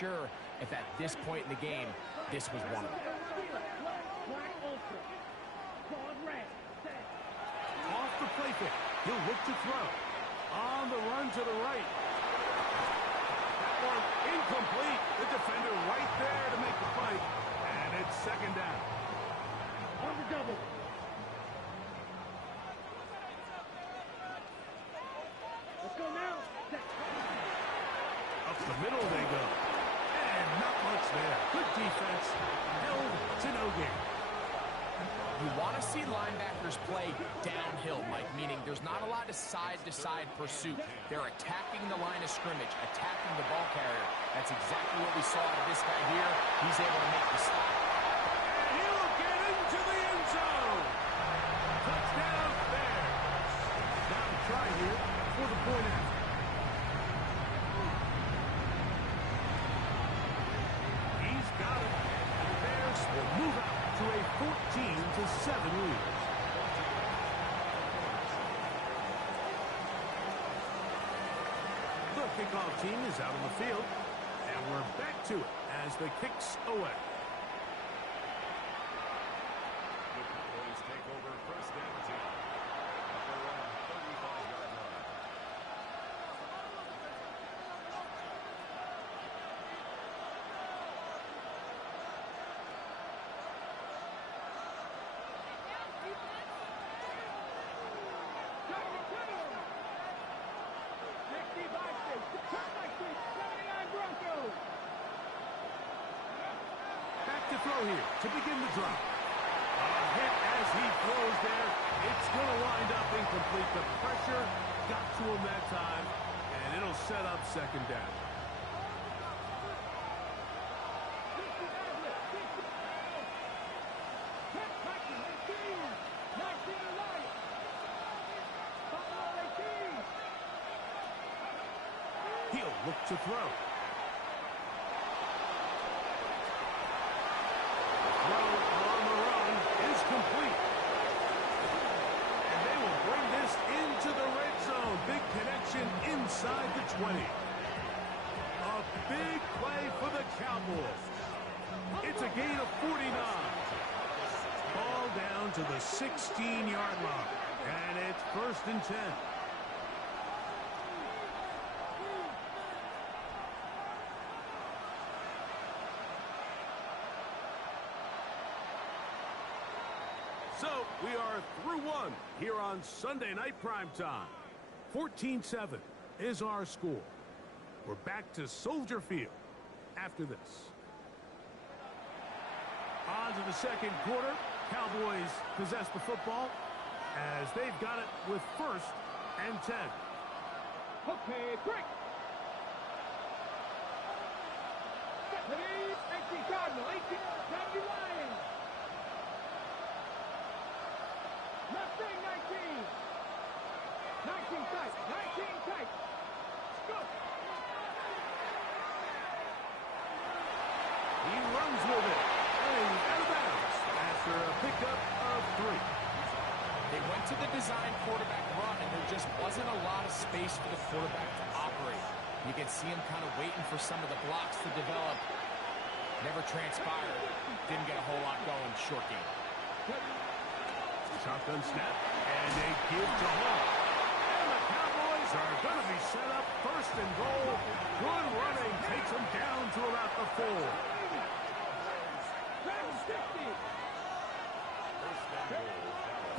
sure if at this point in the game, this was one of them. Off the play fake. He'll look to throw. On the run to the right. That one incomplete. The defender right there to make the fight. And it's second down. On the double. Let's go now. Up the middle they go. And not much there. Good defense. Held to no gain. You want to see linebackers play downhill, Mike, meaning there's not a lot of side-to-side pursuit. They're attacking the line of scrimmage, attacking the ball carrier. That's exactly what we saw out of this guy here. He's able to make the stop. And he'll get into the end zone. Touchdown Bears. Now try here for the point after. He's got it. And the Bears will move out to a 14-7 lead. The kickoff team is out on the field, and we're back to it as the kicks away. The Cowboys take over first down team at their own 35-yard line. Back to throw here to begin the drive. A hit as he throws there. It's going to wind up incomplete. The pressure got to him that time, and it'll set up second down. He'll look to throw. Throw on the run is complete. And they will bring this into the red zone. Big connection inside the 20. A big play for the Cowboys. It's a gain of 49. Ball down to the 16-yard line. And it's 1st and 10. So, we are through one here on Sunday Night Primetime. 14-7 is our score. We're back to Soldier Field after this. On to the second quarter. Cowboys possess the football as they've got it with 1st and 10. Okay, break. 18 Cardinal, 18 70 Lions. Left wing 19. 19 tight. 19 tight. Go. He runs with it. And out of bounds after a pickup of 3. They went to the design quarterback run, and there just wasn't a lot of space for the quarterback to operate. You can see him kind of waiting for some of the blocks to develop. Never transpired. Didn't get a whole lot going. Short game. Shotgun snap, and they give to Hall. And the Cowboys are going to be set up 1st and goal. Good running takes them down to about the 4.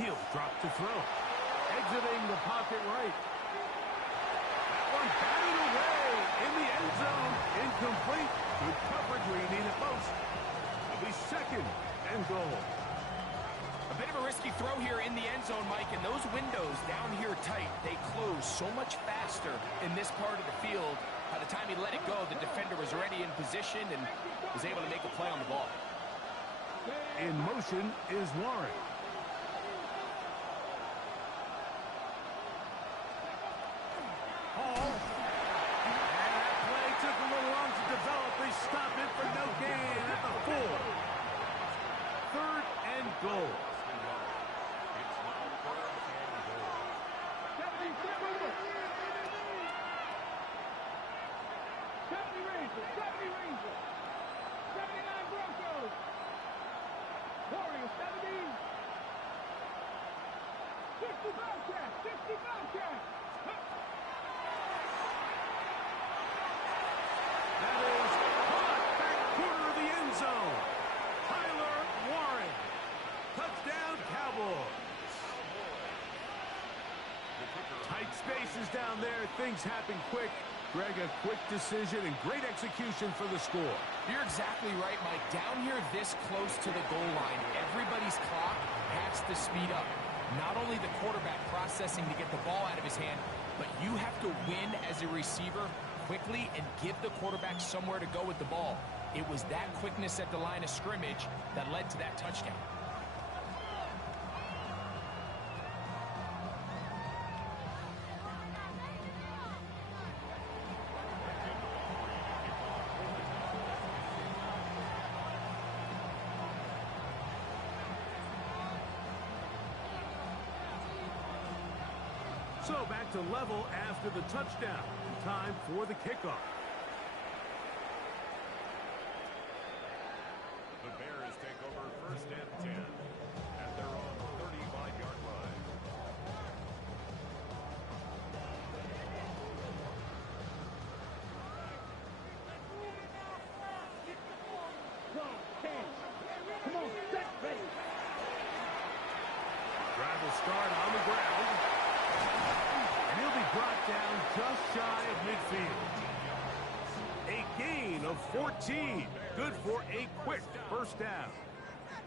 He'll drop to throw. Exiting the pocket right. That one batted away in the end zone. Incomplete. Good coverage where you need it most. It'll be 2nd and goal. A bit of a risky throw here in the end zone, Mike, and those windows down here tight, they close so much faster in this part of the field. By the time he let it go, the defender was already in position and was able to make a play on the ball. In motion is Warren. Hall. And that play took a little long to develop. They stop it for no gain at the 4. 3rd and goal. passes down there. Things happen quick. Greg, a quick decision and great execution for the score. You're exactly right, Mike. Down here this close to the goal line, everybody's clock has to speed up. Not only the quarterback processing to get the ball out of his hand, but you have to win as a receiver quickly and give the quarterback somewhere to go with the ball. It was that quickness at the line of scrimmage that led to that touchdown. So back to level after the touchdown. Time for the kickoff. The Bears take over 1st and 10 at their own 35-yard line. Drive will start on the ground. And he'll be brought down just shy of midfield. A gain of 14. Good for a quick first down.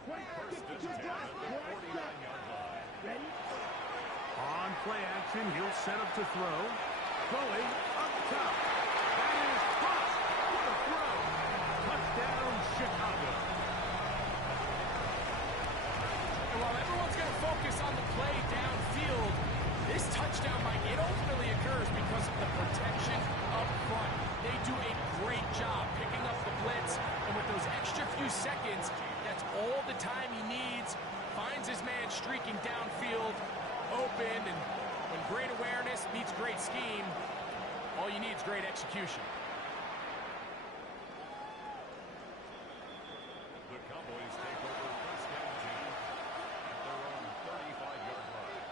1st and 10 at the 49-yard line. On play action, he'll set up to throw. Going up top. That is caught. What a throw. Touchdown, Chicago. And while everyone's going to focus on the play downfield, this touchdown, Mike, it ultimately occurs because of the protection up front. They do a great job picking up the blitz, and with those extra few seconds, that's all the time he needs. Finds his man streaking downfield, open, and when great awareness meets great scheme, all you need is great execution. The Cowboys take over 1st and 10 at their own 35-yard line.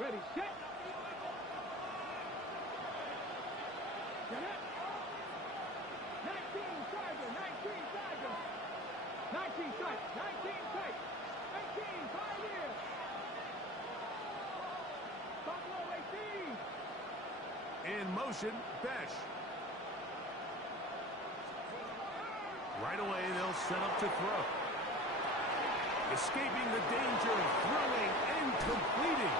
Ready, set. Get it. 19, Tiger, 19, Tiger. 19, strike, 19, take. 19, 5 years. Buffalo 18. In motion, Besh. Right away, they'll set up to throw. Escaping the danger of throwing and completing.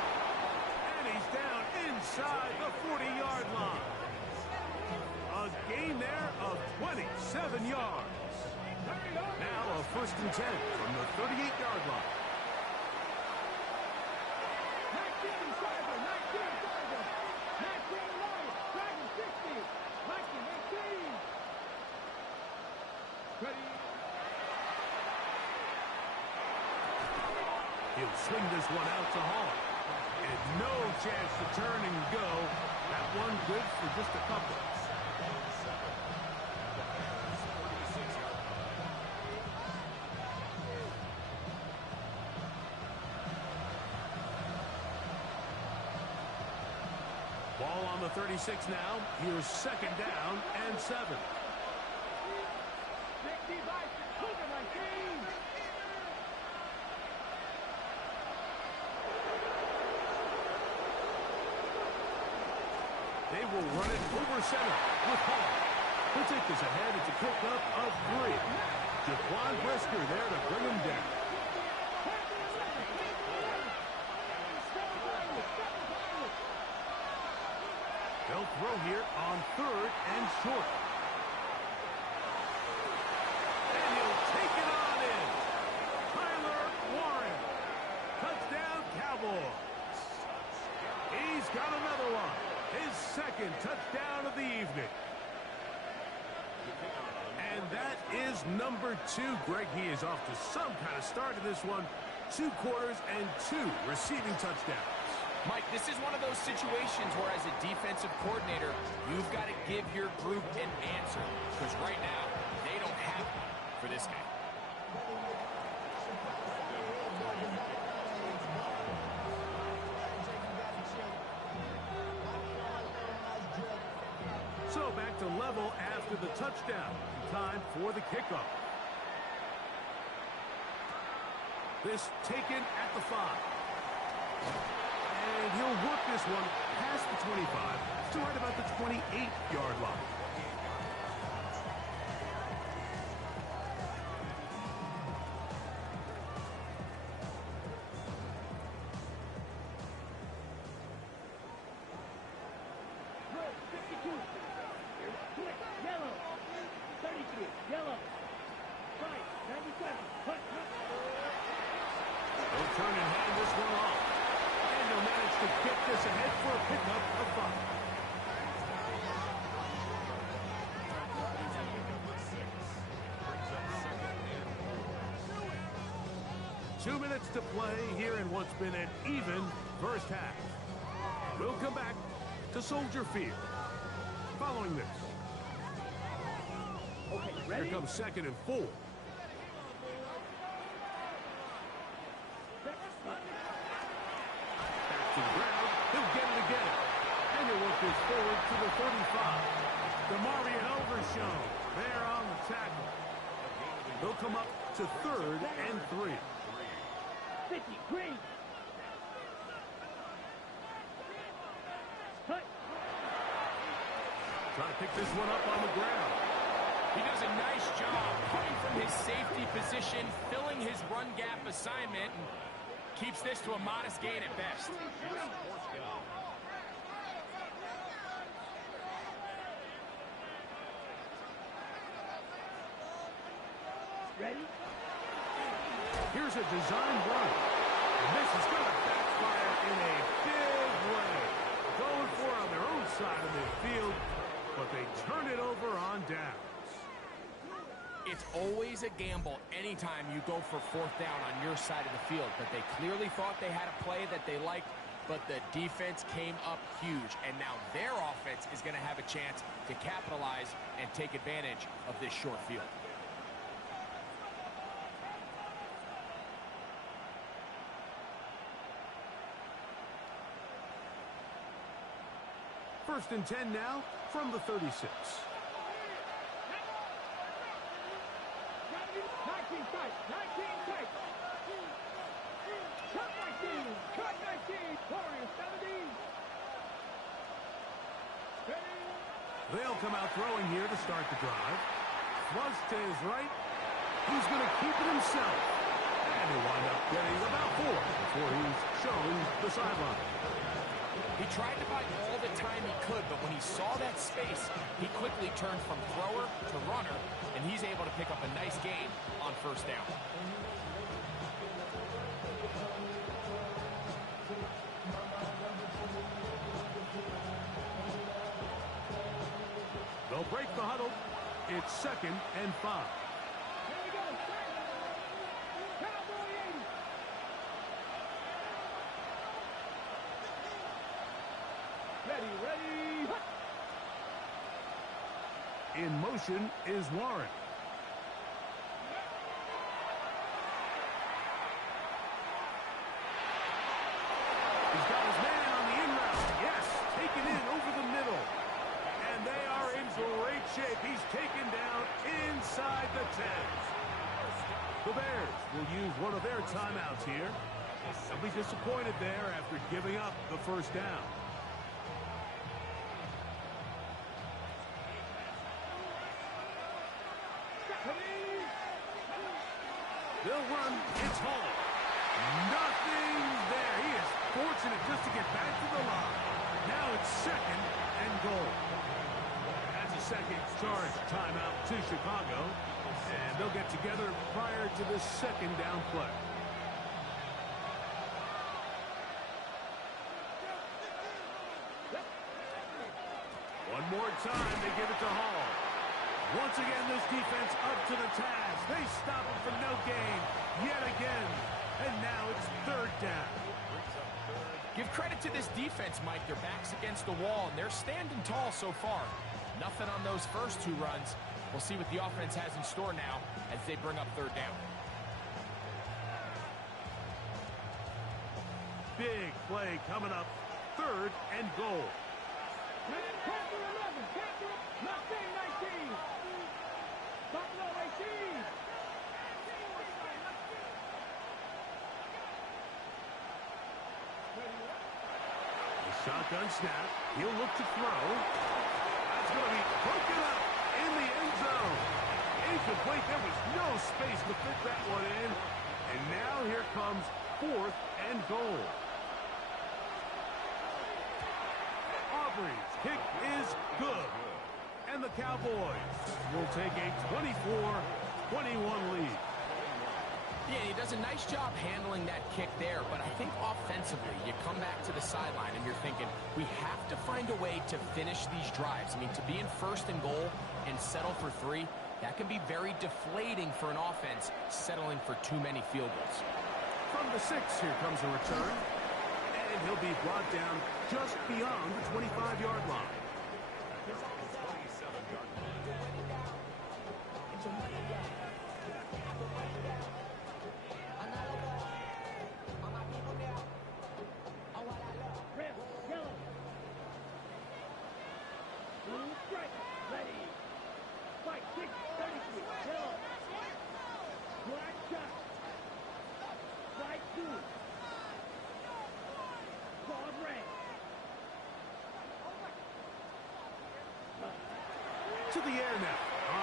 And he's down inside the 40-yard line. A gain there of 27 yards. Now a 1st and 10 from the 38-yard line. 19, Tiger, 19, Tiger. 19, Lions, Dragon 60. 19, 18. Ready. He'll swing this one out to Hall. And no chance to turn and go. That one good for just a couple. Ball on the 36 now. Here's 2nd down and 7. 60 by Cougar 19. They will run it over center with Hall. He'll take this ahead. It's a pickup of 3. Jaquan Brisker there to bring him down. They'll throw here on 3rd and short. And he'll take it on in. Tyler Warren. Touchdown, Cowboys. He's got another one. His 2nd touchdown of the evening. And that is number 2. Greg, he is off to some kind of start in this one. 2 quarters and 2 receiving touchdowns. Mike, this is one of those situations where as a defensive coordinator, you've got to give your group an answer. Because right now, they don't have one for this guy. So back to level after the touchdown. Time for the kickoff. This taken at the 5. And he'll work this one past the 25 to right about the 28-yard line. Yellow. 33. Yellow. 5. 97. They'll turn and hand this one off. And they'll manage to get this ahead for a pickup of 5. 2 minutes to play here in what's been an even first half. We'll come back to Soldier Field. Following this. Okay, ready? Here comes 2nd and 4. Back to the ground. He'll get it again. And he'll work this forward to the 35. DeMarvion Overshown there on the tackle. They'll come up to 3rd and 3. 50. Green. Cut. Trying to pick this one up on the ground. He does a nice job coming from his safety position, filling his run gap assignment, and keeps this to a modest gain at best. Ready? Here's a design run. And this is going to backfire in a big way. Going for it on their own side of midfield, but they turn it over on downs. It's always a gamble anytime you go for 4th down on your side of the field, but they clearly thought they had a play that they liked, but the defense came up huge, and now their offense is going to have a chance to capitalize and take advantage of this short field. First and 10 now from the 36. 19 tight. 19 tight. Cut 19. Cut 19. Warriors 17. Ready? They'll come out throwing here to start the drive. Flush to his right. He's going to keep it himself. And he'll wind up getting about 4 before he's shown the sideline. He tried to buy all the time he could, but when he saw that space, he quickly turned from thrower to runner, and he's able to pick up a nice gain on 1st down. They'll break the huddle. It's 2nd and 5. Here we go. Cowboy 80. Ready, ready. In motion is Warren. He's got his man on the in route. Yes, taken in over the middle. And they are in great shape. He's taken down inside the 10. The Bears will use one of their timeouts here. They'll be disappointed there after giving up the 1st down. They'll run. It's Hall. Nothing there. He is fortunate just to get back to the line. Now it's 2nd and goal. That's a second charge timeout to Chicago. And they'll get together prior to this 2nd down play. One more time, they give it to Hall. Once again, this defense up to the task. They stop him for no gain yet again. And now it's 3rd down. Give credit to this defense, Mike. Their back's against the wall, and they're standing tall so far. Nothing on those first 2 runs. We'll see what the offense has in store now as they bring up 3rd down. Big play coming up. 3rd and goal. Panther 11. Nothing 19. Buffalo 18. The shotgun snap. He'll look to throw. That's going to be broken up in the end zone. Incomplete. There was no space to fit that one in. And now here comes 4th and goal. Aubrey's kick is good. And the Cowboys will take a 24-21 lead. Yeah, he does a nice job handling that kick there, but I think offensively, you come back to the sideline and you're thinking, we have to find a way to finish these drives. I mean, to be in 1st and goal and settle for 3, that can be very deflating for an offense settling for too many field goals. From the 6, here comes a return. And he'll be brought down just beyond the 25-yard line. To the air now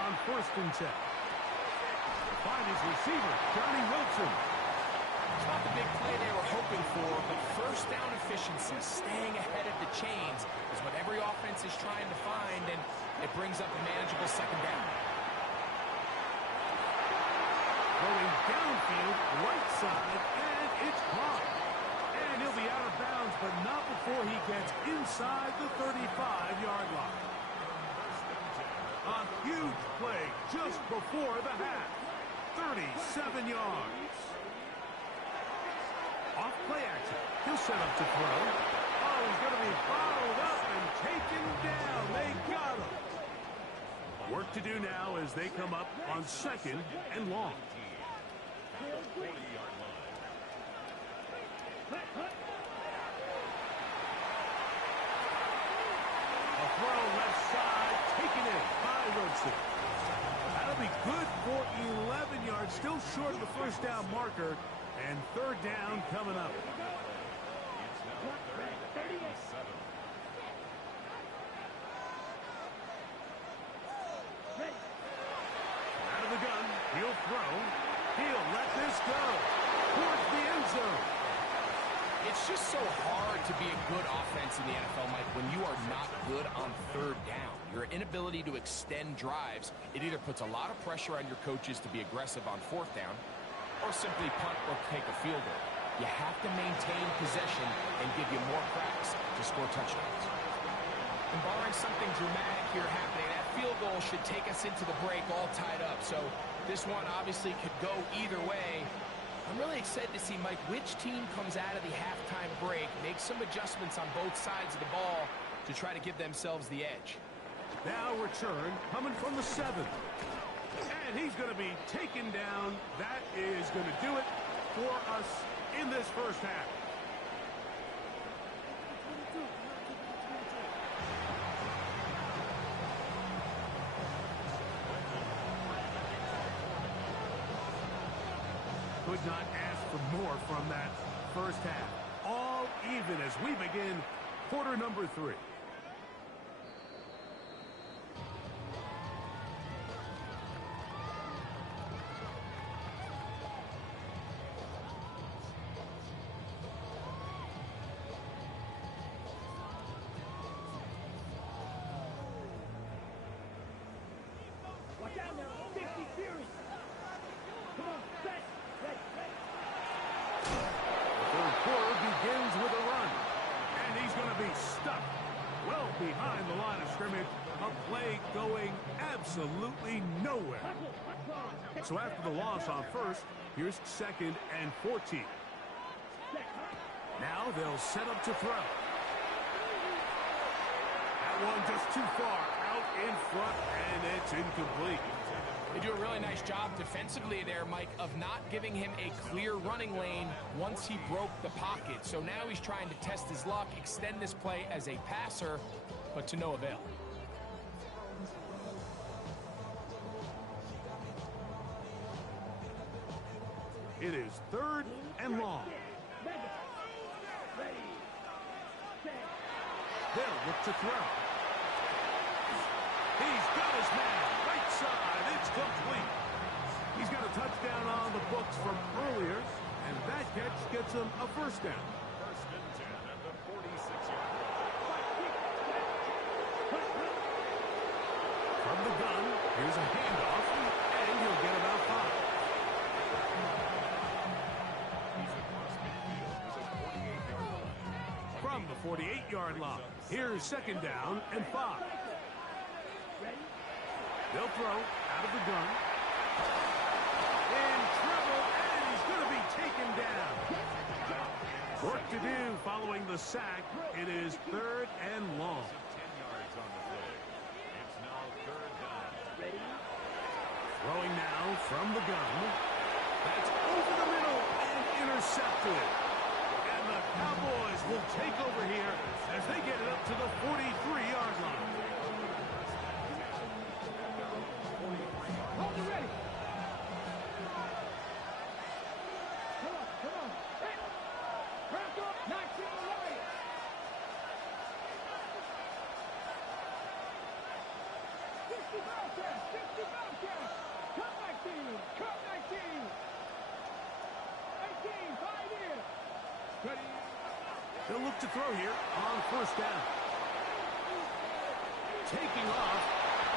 on 1st and 10. Find his receiver, Johnny Wilson. It's not the big play they were hoping for, but 1st down efficiency, staying ahead of the chains, is what every offense is trying to find, and it brings up a manageable 2nd down. Going downfield, right side, and it's caught. And he'll be out of bounds, but not before he gets inside the 35-yard line. A huge play just before the half. 37 yards. Off play action. He'll set up to throw. Oh, he's going to be bottled up and taken down. They got him. Work to do now as they come up on 2nd and long. A throw left side, taken in by Wilson. That'll be good for 11 yards, still short of the 1st down marker, and 3rd down coming up. Out of the gun, he'll throw. He'll let this go towards the end zone. It's just so hard to be a good offense in the NFL, Mike, when you are not good on 3rd down. Your inability to extend drives, it either puts a lot of pressure on your coaches to be aggressive on 4th down or simply punt or take a field goal. You have to maintain possession and give you more cracks to score touchdowns. And barring something dramatic here happening, that field goal should take us into the break all tied up. So this one obviously could go either way. I'm really excited to see, Mike, which team comes out of the halftime break, make some adjustments on both sides of the ball to try to give themselves the edge. Now return coming from the 7. And he's going to be taken down. That is going to do it for us in this 1st half. Could not ask for more from that 1st half. All even as we begin quarter number 3. Watch out now. 50 series. Come on, set. Ready. Third quarter begins with a run. And he's going to be stuck well behind the line of scrimmage. A play going absolutely nowhere. So after the loss on 1st, here's 2nd and 14. Now they'll set up to throw. That one just too far out in front, and it's incomplete. They do a really nice job defensively there, Mike, of not giving him a clear running lane once he broke the pocket. So now he's trying to test his luck, extend this play as a passer, but to no avail. is 3rd and long. They'll look to throw. He's got his man. Right side. It's complete. He's got a touchdown on the books from earlier, and that catch gets him a first down. First and 10 at the 46-yard line. From the gun, here's a handoff, and he'll get about 5. He's across midfield to the 48-yard line. From the 48-yard line, here's 2nd down and 5. They'll throw out of the gun. In trouble, and he's going to be taken down. Work to do following the sack. It is 3rd and long. 10 yards on the play. It's now 3rd down. Throwing now from the gun. That's over the middle and intercepted. And the Cowboys will take over here as they get it up to the 43-yard line. Hold it ready. Come on, come on. Hey. Crack up, not to the right. Bobcats, 50 Bobcats. Cut 19, cut 19. 18, 5 in. Ready. They'll look to throw here on 1st down. Taking off,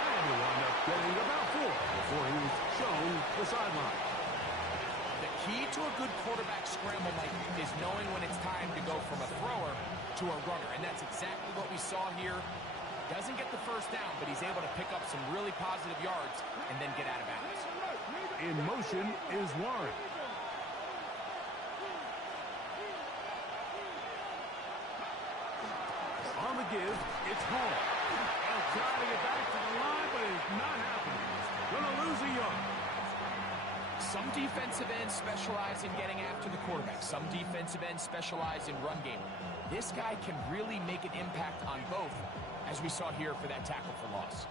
and he'll wind up getting about 4 before he's shown the sideline. The key to a good quarterback scramble, Mike, is knowing when it's time to go from a thrower to a runner. And that's exactly what we saw here. Doesn't get the first down, but he's able to pick up some really positive yards and then get out of bounds. In motion is Warren. On the give, it's Hall. They'll try to get back to the line, but it's not happening. Going to lose a yard. Some defensive ends specialize in getting after the quarterback. Some defensive ends specialize in run game. This guy can really make an impact on both, as we saw here for that tackle for loss.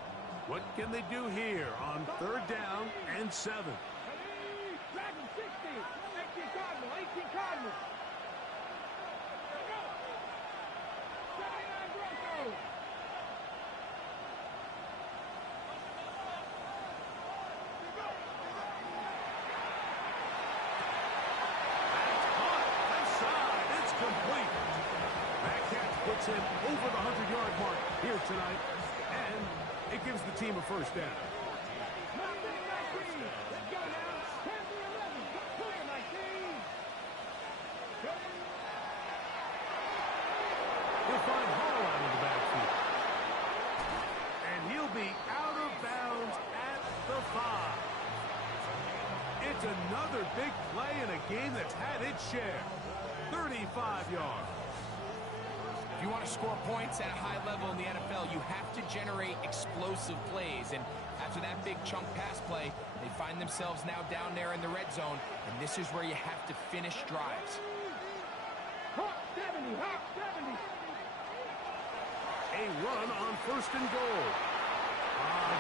What can they do here on 3rd down and 7? Dragon 60. 18 Cardinal, 18 Cardinal. 79 Broncos. Left side, it's complete. That catch puts him over the 100-yard mark here tonight, and it gives the team a first down. 19, 19. Let's go now. 10 to 11. Clear 19. He'll find Hall out of the backfield. And he'll be out of bounds at the 5. It's another big play in a game that's had its share. 35 yards. If you want to score points at a high level in the NFL, you have to generate explosive plays. And after that big chunk pass play, they find themselves now down there in the red zone. And this is where you have to finish drives. Hawk 70, Hawk 70. A run on 1st and goal.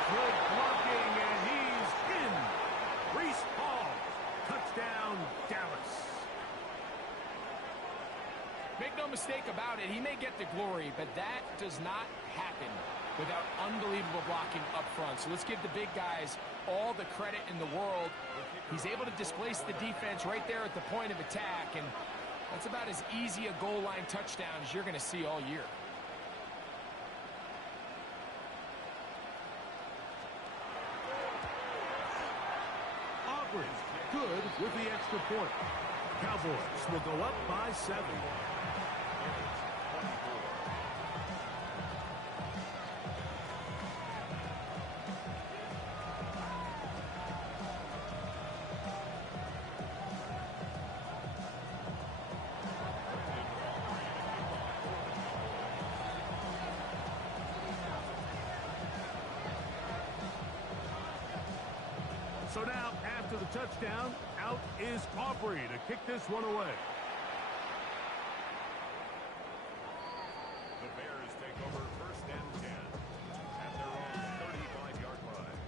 Good blocking, and he's in. Reese Hall. Touchdown, Dallas. Make no mistake about it, he may get the glory, but that does not happen without unbelievable blocking up front. So let's give the big guys all the credit in the world. He's able to displace the defense right there at the point of attack, and that's about as easy a goal line touchdown as you're going to see all year. Aubrey, good with the extra point. Cowboys will go up by 7. So now, after the touchdown, out is Aubrey to kick this one away. The Bears take over 1st and 10 at their own 35-yard line.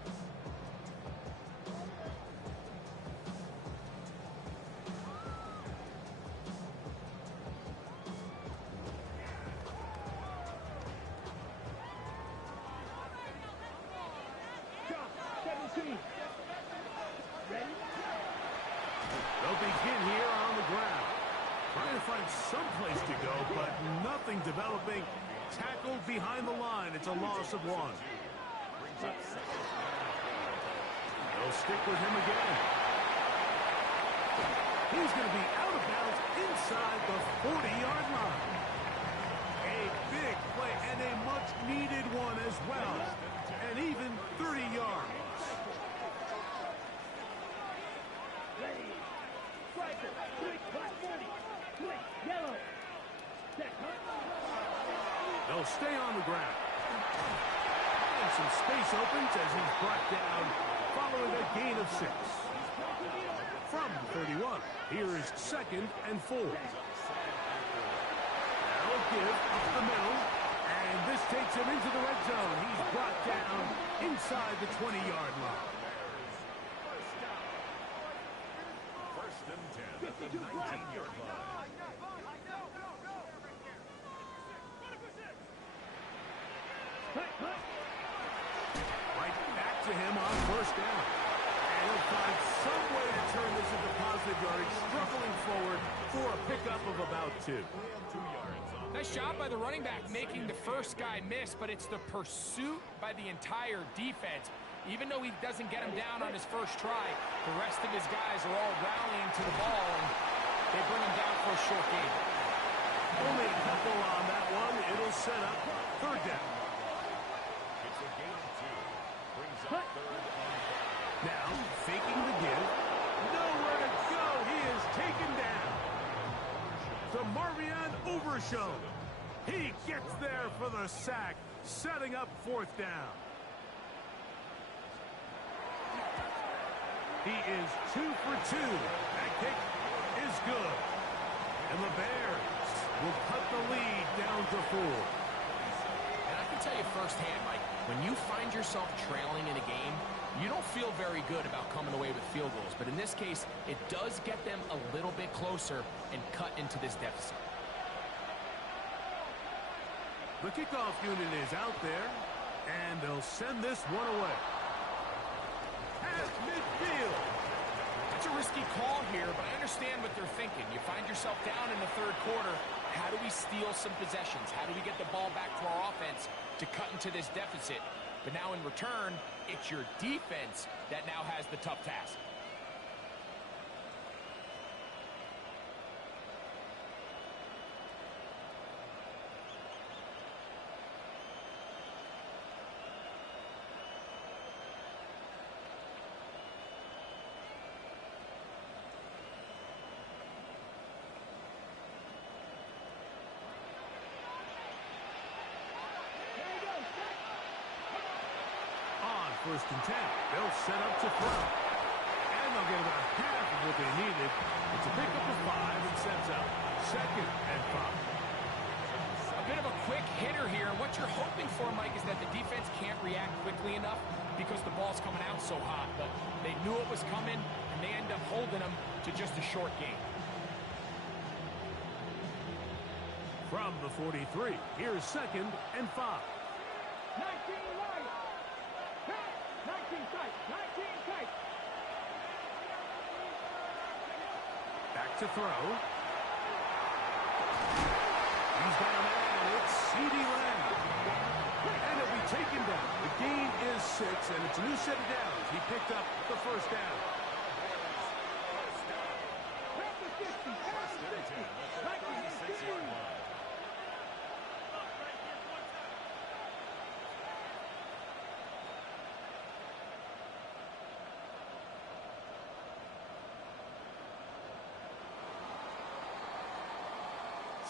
begin here on the ground. Trying to find some place to go, but nothing developing. Tackled behind the line. It's a loss of 1. They'll stick with him again. He's going to be out of bounds inside the 40-yard line. A big play and a much-needed one as well. And even 30 yards. Ready. Striker. Quick. Black 40. Quick. Yellow. Set. They'll stay on the ground. And some space opens as he's brought down following a gain of 6. From 31, here is 2nd and 4. That'll give up the middle. And this takes him into the red zone. He's brought down inside the 20-yard line. First and 10 at the 19-yard line. Right back to him on first down. And he'll find some way to turn this into positive yardage, struggling forward for a pickup of about 2. Nice job by the running back making the first guy miss, but it's the pursuit by the entire defense. Even though he doesn't get him down on his first try, the rest of his guys are all rallying to the ball, and they bring him down for a short gain. Only a couple on that one. It'll set up 3rd down. It's a gain of 2. Brings up 3rd and 5. Now, faking the give. Nowhere to go. He is taken down. To Marvion Overshown. He gets there for the sack, setting up 4th down. He is 2 for 2. That kick is good. And the Bears will cut the lead down to 4. And I can tell you firsthand, Mike, when you find yourself trailing in a game, you don't feel very good about coming away with field goals. But in this case, it does get them a little bit closer and cut into this deficit. The kickoff unit is out there, and they'll send this one away. At midfield. That's a risky call here, but I understand what they're thinking. You find yourself down in the 3rd quarter. How do we steal some possessions? How do we get the ball back to our offense to cut into this deficit? But now in return, it's your defense that now has the tough task. First and 10. They'll set up to throw. And they'll get about half of what they needed. It's a pickup of 5 and sets up 2nd and 5. A bit of a quick hitter here. And what you're hoping for, Mike, is that the defense can't react quickly enough because the ball's coming out so hot. But they knew it was coming, and they end up holding them to just a short gain. From the 43, here's 2nd and 5. 19 right. 19 tight. 19 tight. Back to throw. He's got a man. It's C.D. Lamb. And he'll be taken down. The gain is 6, and it's a new set of downs. He picked up the first down. Half the 50. Half the 50. 19 and 2.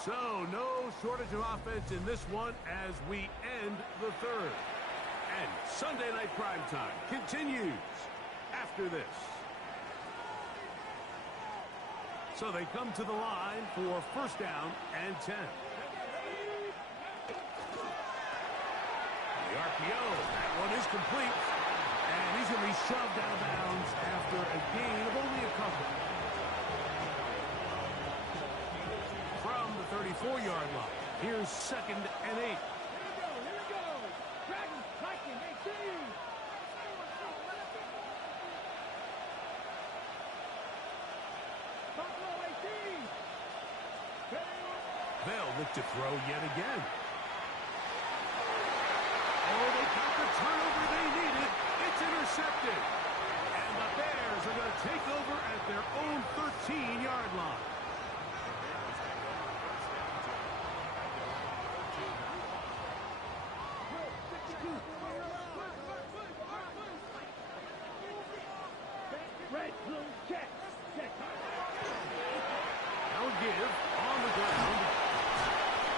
So, no shortage of offense in this one as we end the 3rd. And Sunday Night Primetime continues after this. So they come to the line for first down and 10. The RPO, that one is complete. And he's going to be shoved out of bounds after a gain of only a couple. From the 34-yard line, here's 2nd and 8. Here we go. Dragons, Vikings, 18. 5 They'll look to throw yet again. Oh, they got the turnover they needed. It's intercepted. And the Bears are going to take over at their own 13-yard line. Red, blue, check. Check. Now give on the ground.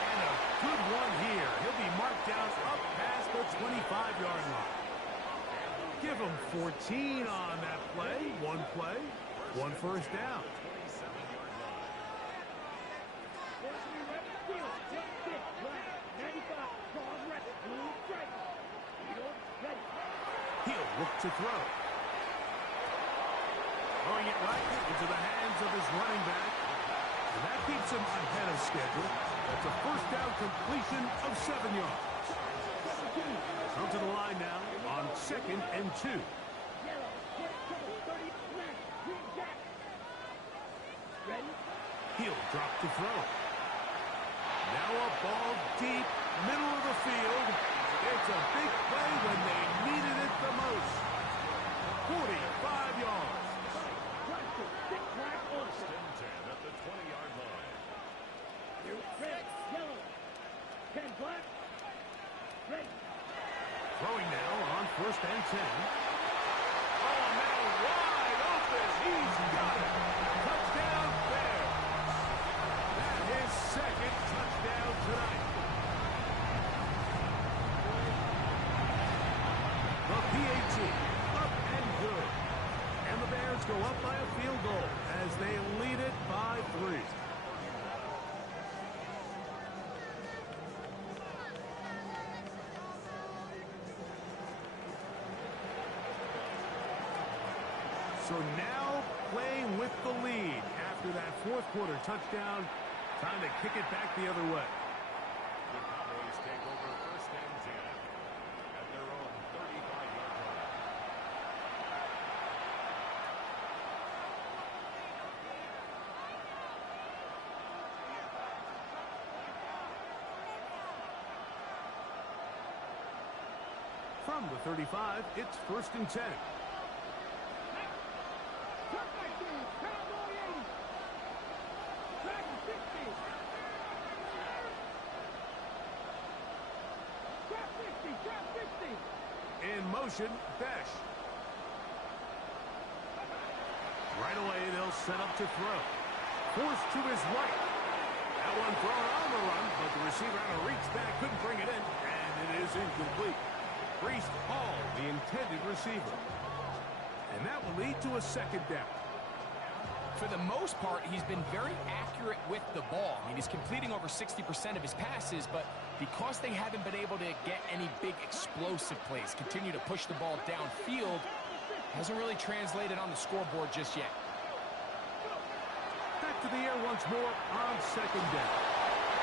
And a good one here. He'll be marked down up past the 25-yard line. Give him 14 on that play. One first down. He'll look to throw. Throwing it right into the hands of his running back. And that keeps him ahead of schedule. That's a first down completion of 7 yards. Come to the line now on 2nd and 2. He'll drop to throw. Now a ball deep, middle of the field. It's a big play when they needed it the most. 45 yards. First and 10 at the 20-yard line. Red, yellow, 10 black, red. Throwing now on 1st and 10. Oh, now wide open. He's got it. Touchdown Bears. That is 2nd touchdown tonight. The PAT up and good. And the Bears go up by a field goal as they lead it by 3. So now playing with the lead after that 4th quarter touchdown. Time to kick it back the other way. The Cowboys take over 1st and 10 at their own 35-yard line. From the 35, it's 1st and 10. In motion, Besh. Right away, they'll set up to throw. Forced to his right. That one thrown on the run, but the receiver had to reach back, couldn't bring it in, and it is incomplete. Priest Hall, the intended receiver. And that will lead to a 2nd down. For the most part, he's been very accurate with the ball. I mean, he's completing over 60% of his passes, but because they haven't been able to get any big explosive plays, continue to push the ball downfield, hasn't really translated on the scoreboard just yet. Back to the air once more on 2nd down.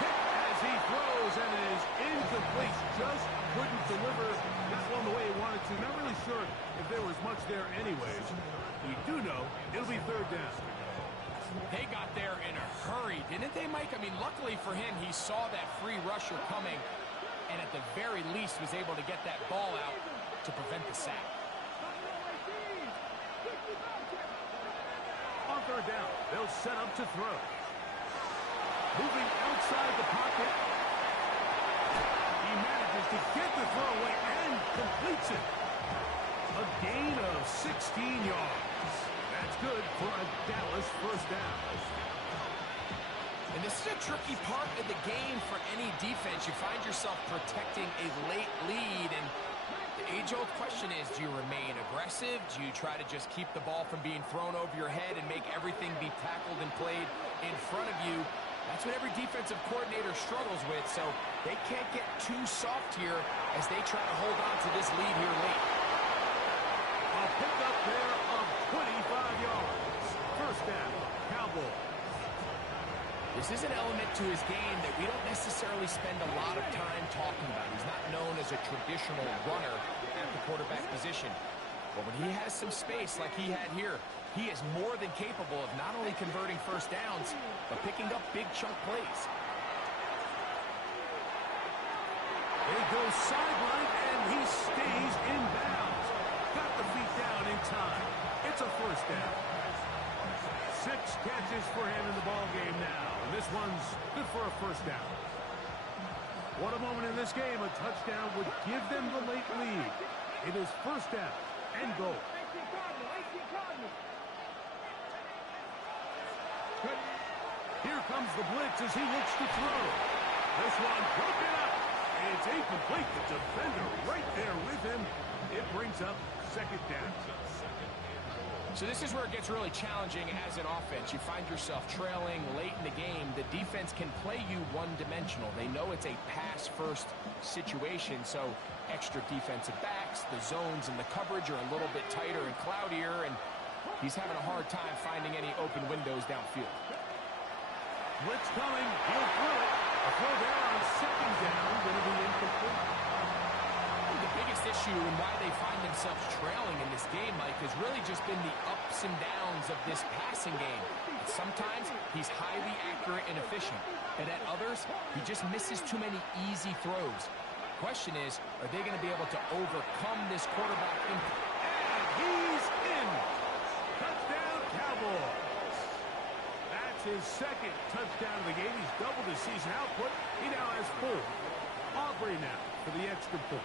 Hit as he throws, and it is incomplete. Just couldn't deliver that one the way he wanted to. Not really sure if there was much there anyways. We do know it'll be 3rd down. They got there in a hurry, didn't they, Mike? I mean, luckily for him, he saw that free rusher coming, and at the very least was able to get that ball out to prevent the sack. On 3rd down, they'll set up to throw. Moving outside the pocket. He manages to get the throw away and completes it. A gain of 16 yards. That's good for a Dallas 1st down. And this is a tricky part of the game for any defense. You find yourself protecting a late lead, and the age-old question is, do you remain aggressive? Do you try to just keep the ball from being thrown over your head and make everything be tackled and played in front of you? That's what every defensive coordinator struggles with, so they can't get too soft here as they try to hold on to this lead here late. A pickup there of 25 yards. 1st down, Cowboys. This is an element to his game that we don't necessarily spend a lot of time talking about. He's not known as a traditional runner at the quarterback position. But when he has some space like he had here, he is more than capable of not only converting 1st downs, but picking up big chunk plays. goes sideline, and he stays in bounds. Got the feet down in time. It's a first down. 6 catches for him in the ball game now. And this one's good for a first down. What a moment in this game. A touchdown would give them the late lead. It is first down and goal. Here comes the blitz as he looks to throw. This one broken up. It's incomplete. The defender right there with him. It brings up second down. So this is where it gets really challenging as an offense. You find yourself trailing late in the game. The defense can play you one-dimensional. They know it's a pass-first situation, so extra defensive backs, the zones and the coverage are a little bit tighter and cloudier, and he's having a hard time finding any open windows downfield. Blitz coming. He'll throw it. A throw there on second down. Going to be incomplete. The biggest issue and why they find themselves trailing in this game, Mike, has really just been the ups and downs of this passing game. Sometimes he's highly accurate and efficient, and at others, he just misses too many easy throws. Question is, are they going to be able to overcome this quarterback? And he's in. Touchdown, Cowboys. That's his second touchdown of the game. He's doubled his season output. He now has 4. Aubrey now for the extra point.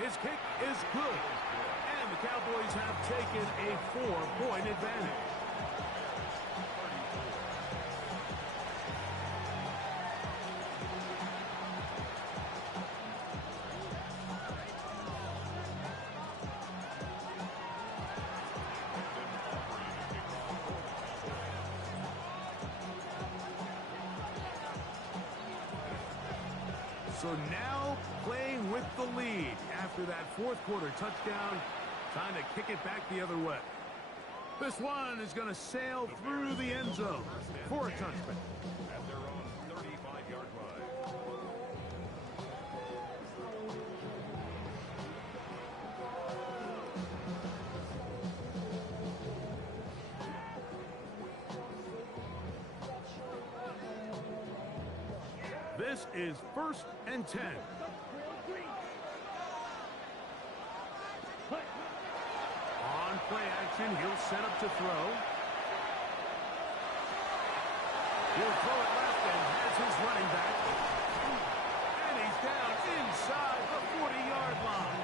His kick is good. And the Cowboys have taken a 4-point advantage. So now playing with the lead after that fourth quarter touchdown, trying to kick it back the other way. This one is going to sail through the end zone for a touchdown. At their own 35-yard line. This is 1st and 10. On play action, he'll set up to throw. He'll throw it left and has his running back. And he's down inside the 40-yard line.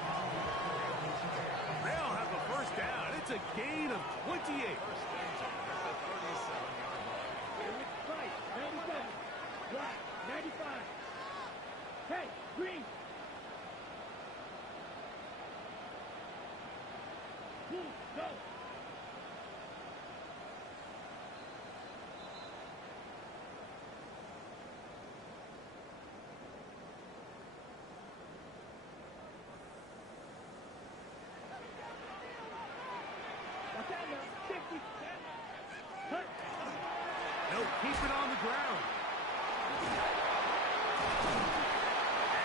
They'll have the first down. It's a gain of 28. Right, 97. Black, 95. Hey, green. Blue, go. Watch out now, 50. Cut. They'll keep it on the ground.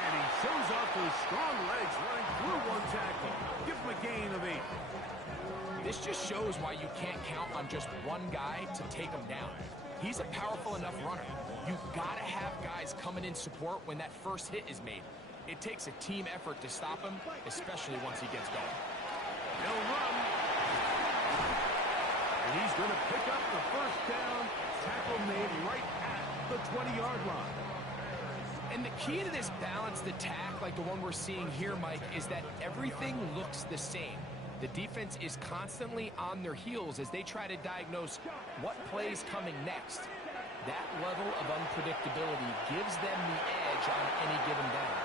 And he shows off those strong legs running through one tackle. Give him a gain of 8. This just shows why you can't count on just one guy to take him down. He's a powerful enough runner. You've got to have guys coming in support when that first hit is made. It takes a team effort to stop him, especially once he gets going. They'll run. And he's going to pick up the first down. Tackle made right at the 20-yard line. And the key to this balanced attack, like the one we're seeing here, Mike, is that everything looks the same. The defense is constantly on their heels as they try to diagnose what play's coming next. That level of unpredictability gives them the edge on any given down.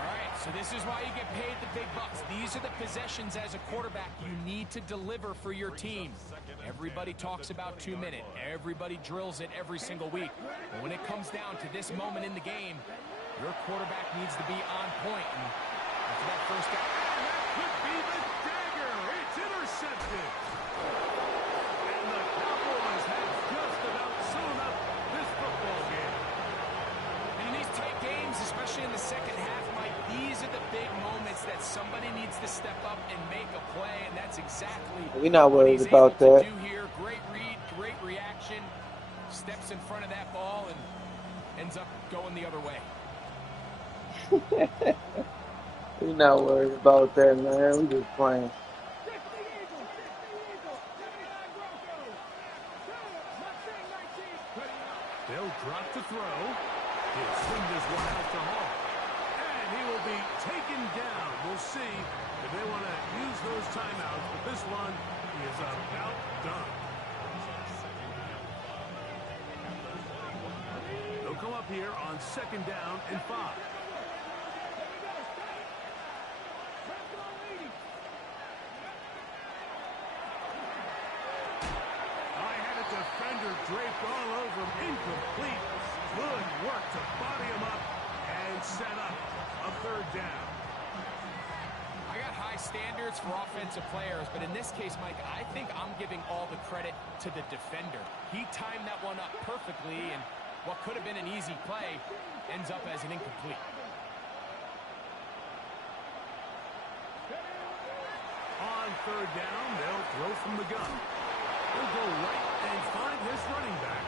All right, so this is why you get paid the big bucks. These are the possessions as a quarterback you need to deliver for your team. Everybody talks about 2-minute. Everybody drills it every single week. But when it comes down to this moment in the game, your quarterback needs to be on point. And after that first down, That could be the dagger. It's intercepted. And the Cowboys have just about sewn up this football game. And in these tight games, especially in the second half, Mike, these are the big moments that somebody needs to step up and make a play, and that's exactly We're not what worried he's about able that. to do here. Great read, great reaction. Steps in front of that ball and ends up going the other way. We're not worried about that, man. We just playing. They'll drop to throw. He'll swing this one out to Hall. And he will be taken down. We'll see if they want to use those timeouts. But this one is about done. They'll come up here on 2nd down and 5. Defender draped all over him. Incomplete. Good work to body him up and set up a 3rd down. I got high standards for offensive players, but in this case, Mike, I think I'm giving all the credit to the defender. He timed that one up perfectly, and what could have been an easy play ends up as an incomplete. On 3rd down, they'll throw from the gun. He'll go right and find his running back.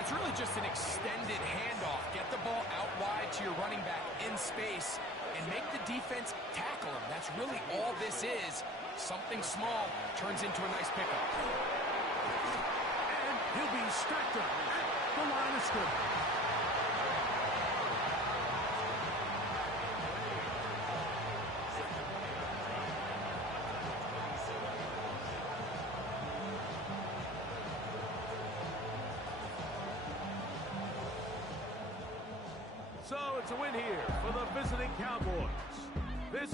It's really just an extended handoff. Get the ball out wide to your running back in space and make the defense tackle him. That's really all this is. Something small turns into a nice pickup. And he'll be stacked up at the line of scrimmage. So it's a win here for the visiting Cowboys. This